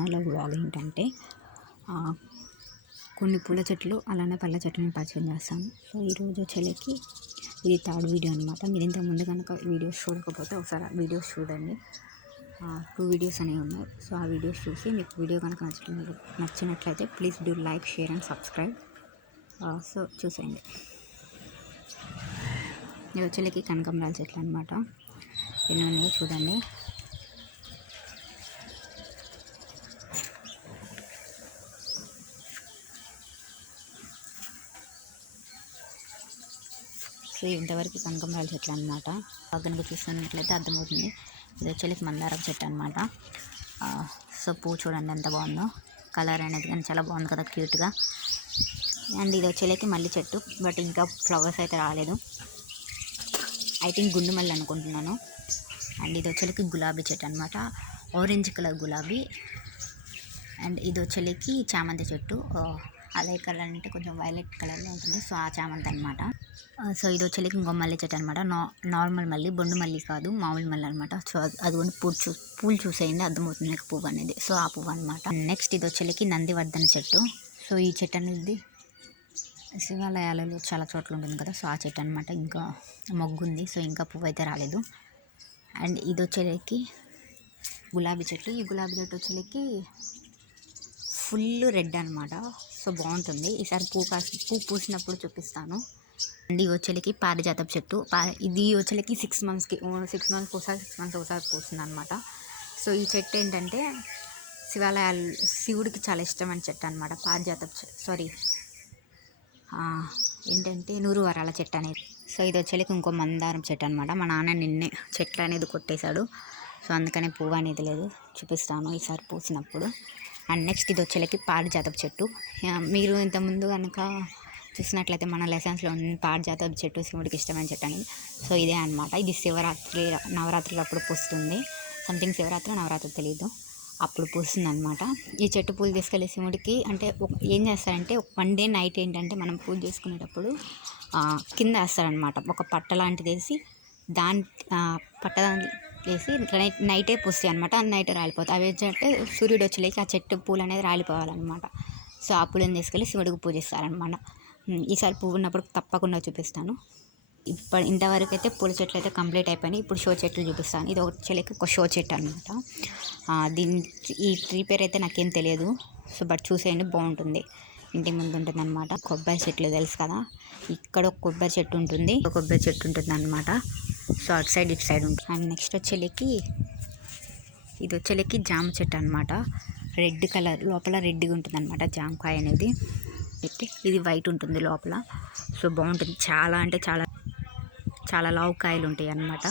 నాలో వ్లాగ్ ఏంటంటే కొన్ని పూల చెట్లు అలానే పళ్ళ చెట్లను పరిచయం చేస్తాను. సో ఈరోజు చెల్లికి ఇది థర్డ్ వీడియో అనమాట. మీరు ఇంతకు ముందు కనుక వీడియోస్ చూడకపోతే ఒకసారి వీడియోస్ చూడండి. 2 వీడియోస్ అనేవి ఉన్నాయి. సో ఆ వీడియోస్ చూసి మీకు వీడియో కనుక నచ్చినట్లయితే please do like, share and subscribe. So చూసేయండి. ఇది చెల్లికి కనకాంబరాల చెట్లు అనమాట. ఎన్ని ఉన్నాయో చూడండి. సో ఇంతవరకు కనకాంబరాల చెట్లు అనమాట. కనుక చూస్తున్నట్లయితే అర్థమవుతుంది. ఇది వచ్చేసి మందారం చెట్టు అనమాట. సో పువ్వు చూడండి ఎంత బాగుందో, కలర్ అనేది కానీ చాలా బాగుంది కదా, క్యూట్గా. అండ్ ఇది వచ్చేసి మల్లి చెట్టు, బట్ ఇంకా ఫ్లవర్స్ అయితే రాలేదు. ఐ థింక్ గుండు మల్లి అనుకుంటున్నాను. అండ్ ఇది వచ్చేసి గులాబీ చెట్టు అనమాట, ఆరెంజ్ కలర్ గులాబీ. అండ్ ఇది వచ్చేసి చామంతి చెట్టు, అదే కలర్ అంటే కొంచెం వైలెట్ కలర్లో ఉంటుంది. సో ఆ చామంతి అనమాట. సో ఇది వచ్చేసి ఇంకో మల్లె చెట్టు అనమాట. నార్మల్ మల్లి, బొండు మల్లి కాదు, మామూలు మల్లి అనమాట. సో అది కూడా పూలు చూసేయండి, అర్థమవుతుంది మీకు పువ్వు అనేది. సో ఆ పువ్వు అనమాట. నెక్స్ట్ ఇది వచ్చేసి నందివర్ధన చెట్టు. సో ఈ చెట్టు అనేది శివాలయాలలో చాలా చోట్ల ఉంటుంది కదా, సో ఆ చెట్టు అనమాట. ఇంకా మొగ్గు ఉంది, సో ఇంకా పువ్వు అయితే రాలేదు. అండ్ ఇది వచ్చేసి గులాబీ చెట్టు. ఈ గులాబీ చెట్టు వచ్చేసి ఫుల్ రెడ్ అనమాట. సో బాగుంటుంది. ఈసారి పువ్వు పూసినప్పుడు చూపిస్తాను. అండ్ ఇది వచ్చేసి పారిజాతపు చెట్టు. ఇది వచ్చేసి 6 మంత్స్కి 6 మంత్స్కి ఒకసారి 6 మంత్స్ ఒకసారి పూస్తుంది అనమాట. సో ఈ చెట్టు ఏంటంటే శివుడికి చాలా ఇష్టమైన చెట్టు అనమాట. పారిజాతపు ఏంటంటే నూరు వరాల చెట్టు అనేది. సో ఇది వచ్చేసి ఇంకో మందారం చెట్టు అనమాట. మా నాన్న నిన్నే చెట్లు అనేది కొట్టేశాడు, సో అందుకనే పువ్వు అనేది లేదు. చూపిస్తాను ఈసారి పూసినప్పుడు. అండ్ నెక్స్ట్ ఇది వచ్చేసి పారిజాతపు చెట్టు. మీరు ఇంతకుముందు కనుక చూసినట్లయితే మన లెసన్స్లో పారిజాతపు చెట్టు శివుడికి ఇష్టమైన చెట్టు అనేది. సో ఇదే అనమాట. ఇది నవరాత్రులు అప్పుడు పూస్తుంది. సంథింగ్ శివరాత్రి నవరాత్రి తెలియదు, అప్పుడు పూస్తుంది అనమాట. ఈ చెట్టు పూలు తీసుకెళ్ళి శివుడికి అంటే ఏం చేస్తారంటే 1 డే నైట్ ఏంటంటే మనం పూజ చేసుకునేటప్పుడు కింద వేస్తారనమాట. ఒక పట్ట లాంటిది వేసి దాని పట్ట వేసి నైటే పూస్తాయి అనమాట. నైటే రాలిపోతాయి. అవి ఏంటంటే సూర్యుడు వచ్చేలేక ఆ చెట్టు పూలు అనేది రాలిపోవాలన్నమాట. సో ఆ పూలను తీసుకెళ్ళి శివుడికి పూజిస్తారనమాట. ఈసారి పువ్వు ఉన్నప్పుడు తప్పకుండా చూపిస్తాను. ఇంతవరకు అయితే పూల చెట్లు అయితే కంప్లీట్ అయిపోయినాయి. ఇప్పుడు షో చెట్లు చూపిస్తాను. ఇది ఒక షో చెట్టు అనమాట. ఈ ట్రీ పేరు అయితే నాకేం తెలియదు. సో బట్ చూసేయండి, బాగుంటుంది. ఇంటి ముందు ఉంటుంది అనమాట. కొబ్బరి చెట్లు తెలుసు కదా, ఇక్కడ ఒక కొబ్బరి చెట్టు ఉంటుంది, ఒక కొబ్బరి చెట్టు ఉంటుంది అనమాట. సో అటు సైడ్ ఇటు సైడ్ ఉంటుంది. అండ్ నెక్స్ట్ ఇది వచ్చేసి జామ చెట్టు అనమాట. రెడ్ కలర్, లోపల రెడ్గా ఉంటుంది అనమాట జామకాయ అనేది. ఇది వైట్ ఉంటుంది లోపల. సో బాగుంటుంది. చాలా అంటే చాలా లావు కాయలు ఉంటాయి అన్నమాట.